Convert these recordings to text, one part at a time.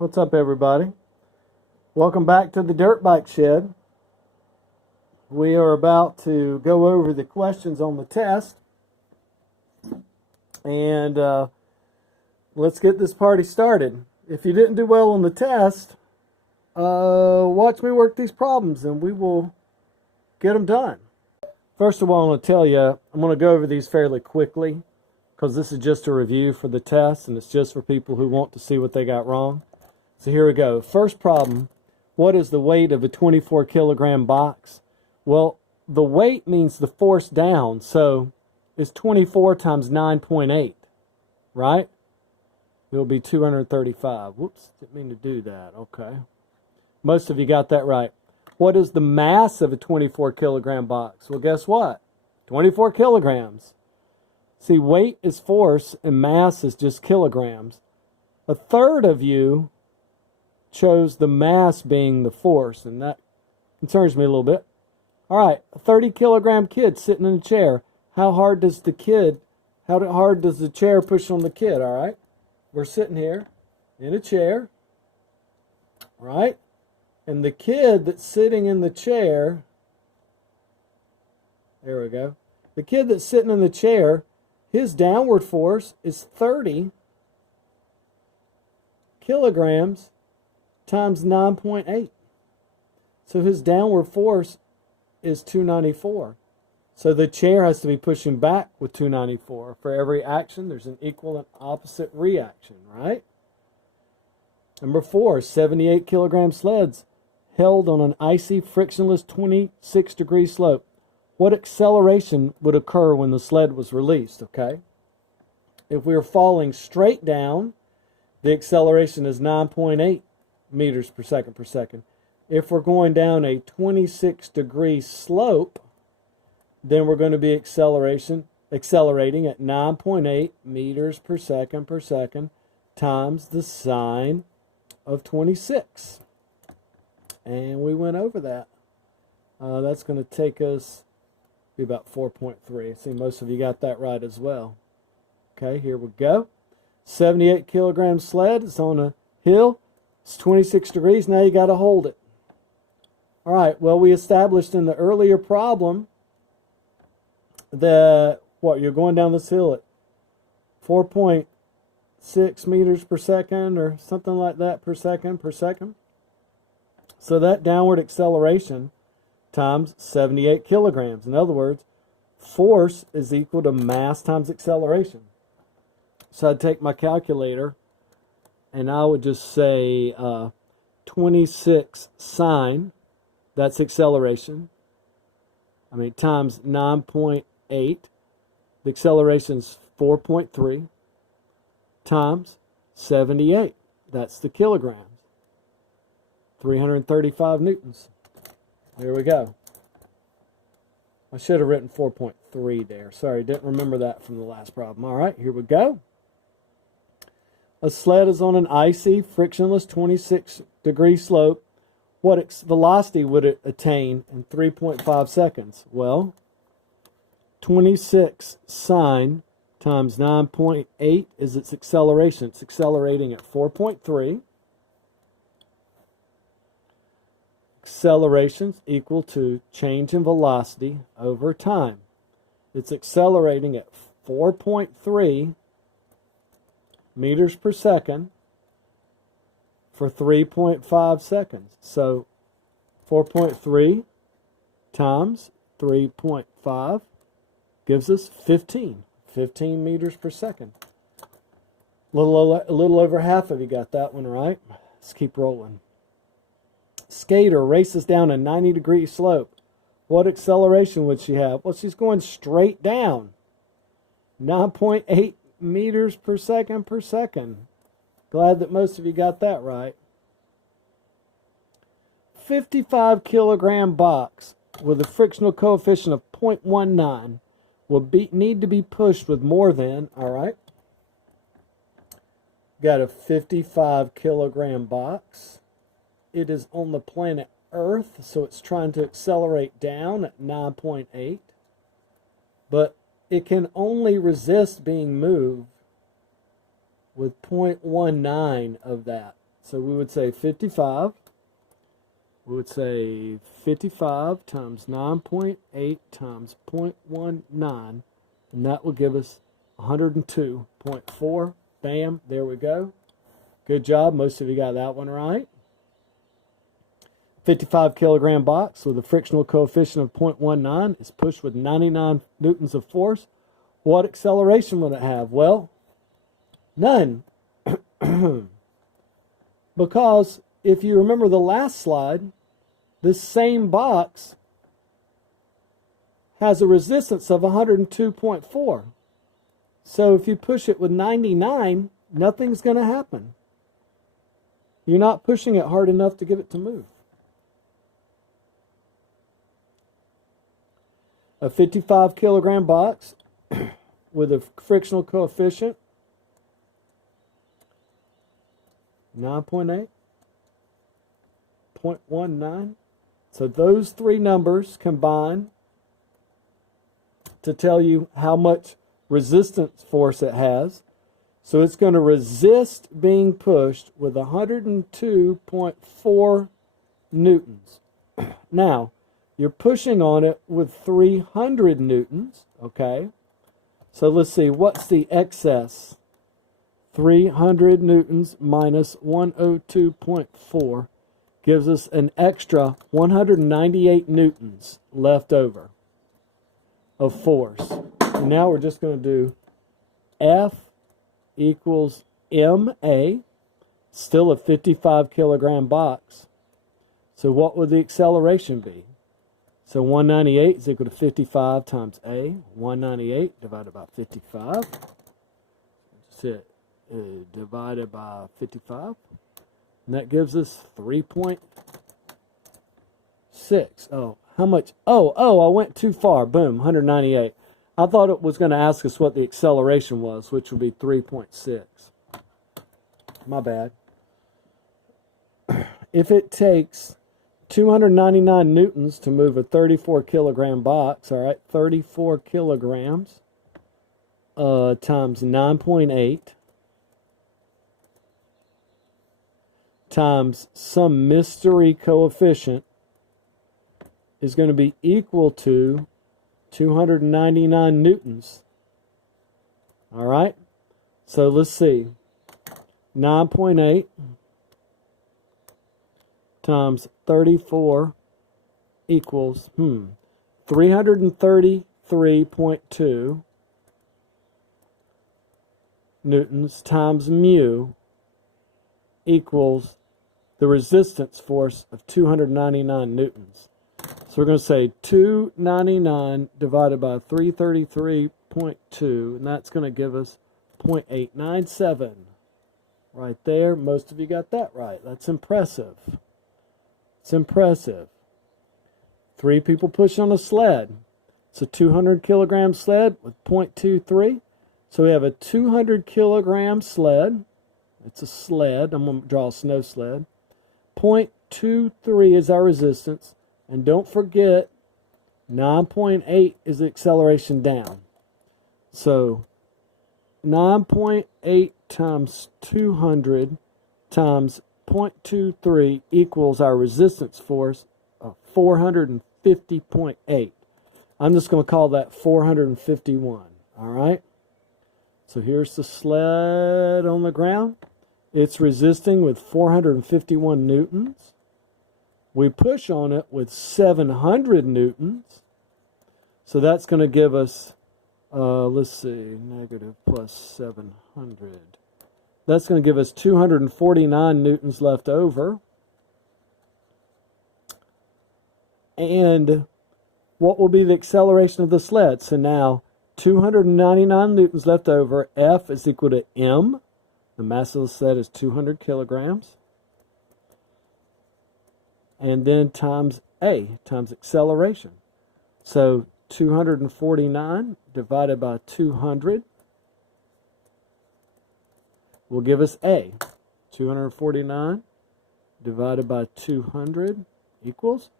What's up, everybody? Welcome back to the Dirt Bike Shed. We are about to go over the questions on the test, and let's get this party started. If you didn't do well on the test, watch me work these problems and we will get them done. First of all, I want to tell you, I'm going to go over these fairly quickly because this is just a review for the test and it's just for people who want to see what they got wrong. So here we go. First problem, what is the weight of a 24 kilogram box? Well, the weight means the force down, so it's 24 times 9.8, right? It'll be 235. Whoops, didn't mean to do that. Okay. Most of you got that right. What is the mass of a 24 kilogram box? Well, guess what? 24 kilograms. See, weight is force and mass is just kilograms. A third of you chose the mass being the force, and that concerns me a little bit. All right, a 30 kilogram kid sitting in a chair. How hard does the chair push on the kid? All right, we're sitting here in a chair, right? And the kid that's sitting in the chair, there we go. The kid that's sitting in the chair, his downward force is 30 kilograms times 9.8. So his downward force is 294. So the chair has to be pushing back with 294. For every action, there's an equal and opposite reaction, right? Number 4, 78 kilogram sleds held on an icy, frictionless 26-degree slope. What acceleration would occur when the sled was released, okay? If we are falling straight down, the acceleration is 9.8 meters per second. If we're going down a 26-degree slope, then we're going to be accelerating at 9.8 meters per second times the sine of 26. And we went over that. That's going to take us be about 4.3. I see most of you got that right as well. Okay, here we go. 78 kilogram sled is on a hill. It's 26 degrees. Now you got to hold it. All right, well, we established in the earlier problem that, you're going down this hill at 4.6 meters per second or something like that per second. So that downward acceleration times 78 kilograms. In other words, force is equal to mass times acceleration. So I'd take my calculator and I would just say 26 sine, that's acceleration, times 9.8, the acceleration is 4.3, times 78, that's the kilograms, 335 newtons. There we go. I should have written 4.3 there. Sorry, didn't remember that from the last problem. All right, here we go. A sled is on an icy, frictionless 26-degree slope. What velocity would it attain in 3.5 seconds? Well, 26 sine times 9.8 is its acceleration. It's accelerating at 4.3. Acceleration's equal to change in velocity over time. It's accelerating at 4.3 meters per second for 3.5 seconds. So 4.3 times 3.5 gives us 15 meters per second. A little over half of you got that one right. Let's keep rolling. Skater races down a 90-degree slope. What acceleration would she have? Well, she's going straight down. 9.8 meters per second. Glad that most of you got that right. 55 kilogram box with a frictional coefficient of 0.19 will need to be pushed with more than, all right, got a 55 kilogram box. It is on the planet Earth, so it's trying to accelerate down at 9.8, but it can only resist being moved with 0.19 of that. So we would say 55. We would say 55 times 9.8 times 0.19, and that will give us 102.4. Bam, there we go. Good job. Most of you got that one right. 55 kilogram box with a frictional coefficient of 0.19 is pushed with 99 newtons of force. What acceleration will it have? Well, none. Because if you remember the last slide, this same box has a resistance of 102.4. So if you push it with 99, nothing's going to happen. You're not pushing it hard enough to get it to move. A 55 kilogram box with a frictional coefficient 9.8, 0.19. So those three numbers combine to tell you how much resistance force it has. So it's going to resist being pushed with 102.4 newtons. Now, you're pushing on it with 300 newtons, okay? So let's see, what's the excess? 300 newtons minus 102.4 gives us an extra 198 newtons left over of force. And now we're just going to do F equals MA, still a 55 kilogram box. So what would the acceleration be? So 198 is equal to 55 times A. 198 divided by 55. That's it. Divided by 55. And that gives us 3.6. Oh, how much? Oh, I went too far. Boom, 198. I thought it was going to ask us what the acceleration was, which would be 3.6. My bad. If it takes 299 newtons to move a 34 kilogram box, all right, 34 kilograms times 9.8 times some mystery coefficient is going to be equal to 299 newtons. All right, so let's see. 9.8 times 34 equals 333.2 newtons times mu equals the resistance force of 299 newtons. So we're going to say 299 divided by 333.2, and that's going to give us 0.897 right there. Most of you got that right. That's impressive. It's impressive. 3 people push on a sled. It's a 200 kilogram sled with 0.23. So we have a 200 kilogram sled. It's a sled. I'm going to draw a snow sled. 0.23 is our resistance. And don't forget, 9.8 is the acceleration down. So 9.8 times 200 times 0.23 equals our resistance force of 450.8. I'm just going to call that 451. All right? So here's the sled on the ground. It's resisting with 451 newtons. We push on it with 700 newtons. So that's going to give us, let's see, negative plus 700. That's going to give us 249 newtons left over. And what will be the acceleration of the sled? So now 299 newtons left over. F is equal to M. The mass of the sled is 200 kilograms. And then times A, times acceleration. So 249 divided by 200 will give us A. 249 divided by 200 equals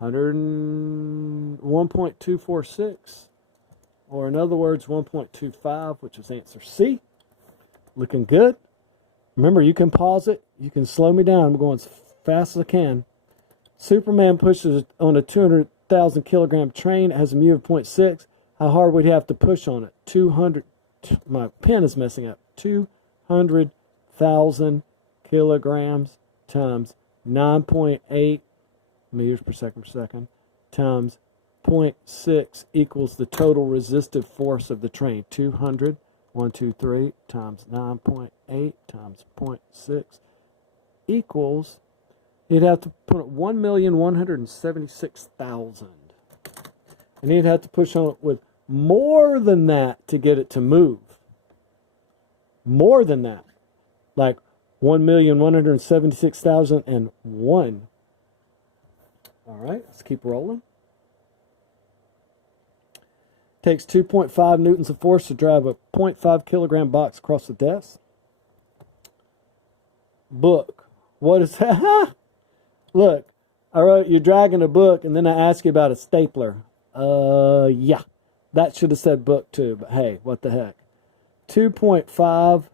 1.246. Or in other words, 1.25, which is answer C. Looking good. Remember, you can pause it. You can slow me down. I'm going as fast as I can. Superman pushes on a 200,000 kilogram train. It has a mu of 0.6. How hard would he have to push on it? 200. My pen is messing up. 200,000 kilograms times 9.8 meters per second times 0.6 equals the total resistive force of the train. 200, 1, 2, 3 times 9.8 times 0.6 equals, he'd have to put 1,176,000. And he'd have to push on it with more than that to get it to move. More than that. Like 1,176,001. All right, let's keep rolling. Takes 2.5 newtons of force to drive a 0.5 kilogram box across the desk. Book. What is that? Look, I wrote you're dragging a book, and then I asked you about a stapler. Yeah. That should have said book too, but hey, what the heck. 2.5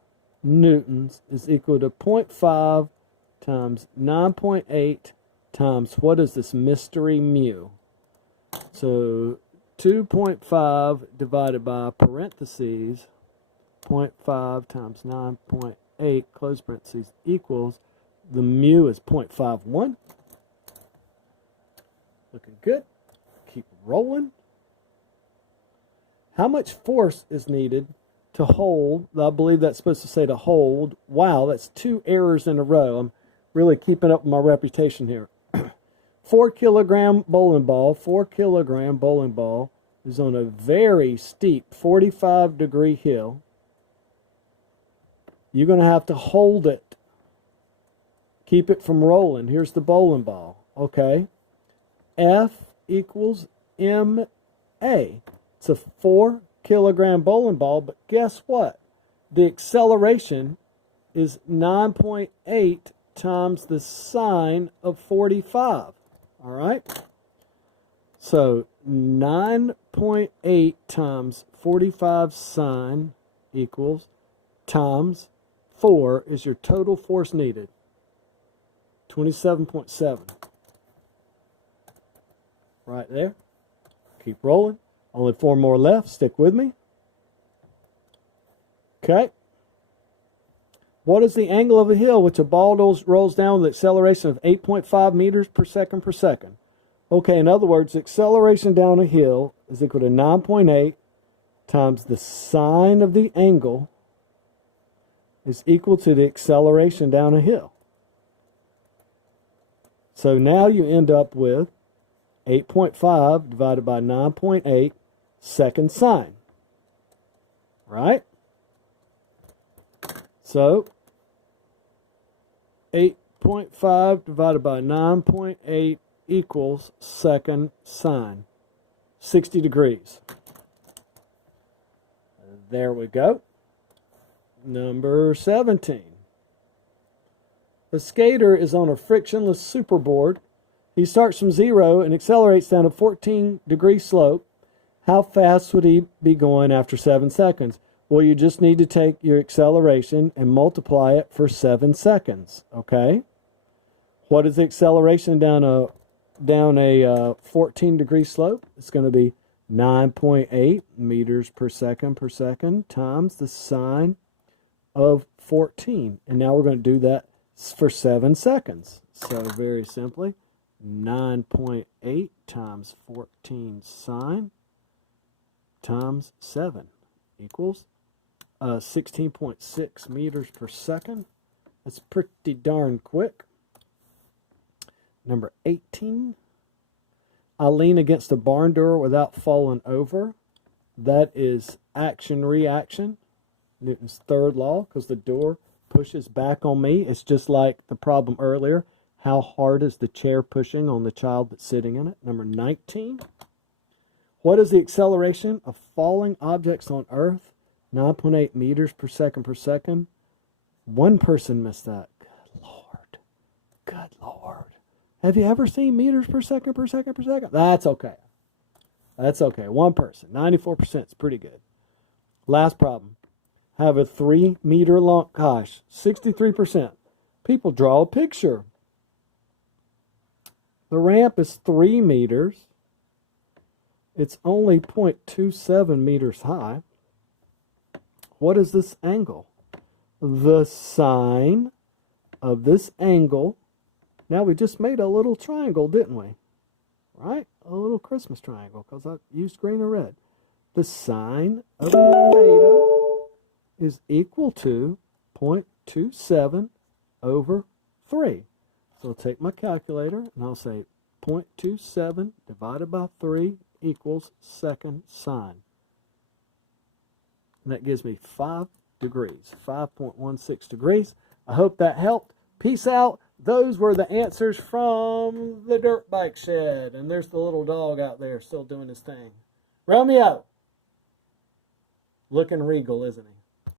newtons is equal to 0.5 times 9.8 times, what is this mystery mu? So 2.5 divided by parentheses 0.5 times 9.8 close parentheses equals, the mu is 0.51. Looking good. Keep rolling. How much force is needed to hold? I believe that's supposed to say to hold. Wow, that's 2 errors in a row. I'm really keeping up with my reputation here. 4 kilogram bowling ball. 4 kilogram bowling ball is on a very steep 45-degree hill. You're going to have to hold it. Keep it from rolling. Here's the bowling ball. Okay. F equals ma. It's a 4 kilogram bowling ball, but guess what? The acceleration is 9.8 times the sine of 45. All right? So 9.8 times 45 sine equals times 4 is your total force needed. 27.7. Right there. Keep rolling. Only 4 more left. Stick with me. Okay. What is the angle of a hill which a ball rolls down with an acceleration of 8.5 meters per second per second? Okay, in other words, acceleration down a hill is equal to 9.8 times the sine of the angle is equal to the acceleration down a hill. So now you end up with 8.5 divided by 9.8 second sine. Right? So 8.5 divided by 9.8 equals second sine. 60 degrees. There we go. Number 17. A skater is on a frictionless superboard. He starts from 0 and accelerates down a 14-degree slope. How fast would he be going after 7 seconds? Well, you just need to take your acceleration and multiply it for 7 seconds, okay? What is the acceleration down a 14-degree slope? It's going to be 9.8 meters per second times the sine of 14. And now we're going to do that for 7 seconds. So very simply, 9.8 times 14 sine times 7 equals 16.6 meters per second. That's pretty darn quick. Number 18. I lean against a barn door without falling over. That is action-reaction. Newton's third law, because the door pushes back on me. It's just like the problem earlier. How hard is the chair pushing on the child that's sitting in it? Number 19. What is the acceleration of falling objects on Earth? 9.8 meters per second. One person missed that. Good Lord. Good Lord. Have you ever seen meters per second? That's okay. That's okay. One person. 94% is pretty good. Last problem. have a 3 meter long, gosh, 63%. People draw a picture. The ramp is 3 meters. It's only 0.27 meters high. What is this angle? The sine of this angle. Now we just made a little triangle, didn't we? Right? A little Christmas triangle, because I used green and red. The sine of theta is equal to 0.27 over 3. So I'll take my calculator and I'll say 0.27 divided by 3 equals second sine. And that gives me 5 degrees, 5.16 degrees. I hope that helped. Peace out. Those were the answers from the dirt bike shed. And there's the little dog out there still doing his thing. Romeo. Looking regal, isn't he?